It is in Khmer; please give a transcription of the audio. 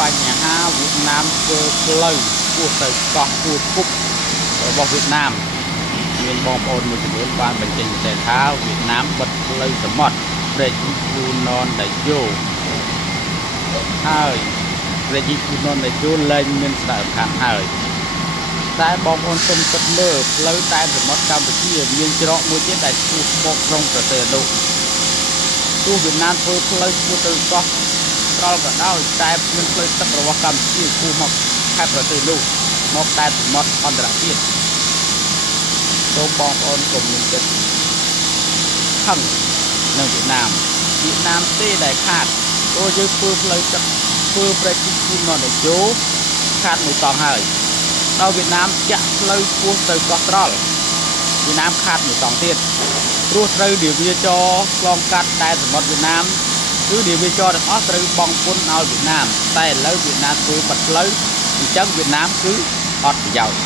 បញ្ហាវៀតណាមធ្វើផ្លូវពោះទៅកោះពោះគប់របស់វៀតណាមមានបងប្អូនមួយចំនួនបានបញ្ចេញមតិថាវៀតណាមបិទផ្លូវសមុទ្រព្រែកគូណនដែលយោហើយព្រែកគូណនដែលយោលែងមានសារៈសំខាន់ហើយតែបងប្អូនសូមគិតមើលផ្លូវតែសមុទ្រកម្ពុជាមានច្រកមួយទៀតដែលឆ្ពោះមកក្រុងប្រទេសឥណ្ឌូទោះវៀតណាមធ្វើផ្លូវឆ្ពោះទៅកោះត្រល់ក៏ដោយតែមានផ្លូវទឹករបស់កម្ពុជាឆ្ពោះមកខេត្តប្រទេសនោះមកតែសមុទ្រអន្តរជាតិសូមបងប្អូនកុំមានចិត្តខឹងនៅវៀតណាមទេដែលខាតព្រោះយើងធ្វើផ្លូវទឹកធ្វើប្រជិកគូណនយោខាតមួយតង់ហើយដល់វៀតណាមចាក់ផ្លូវឆ្ពោះទៅកោះត្រល់វៀតណាមខាតមួយតង់ទៀតព្រោះត្រូវនាវាចរឆ្លងកាត់តែសមុទ្រវៀតណាមគឺនាវាចរទាំងអស់ត្រូវបង់ពន្ធឲ្យវៀតណាមតែឥឡូវវៀតណាមធ្វើបាត់ផ្លូវអញ្ចឹងវៀតណាមគឺអត់ប្រយោជន៍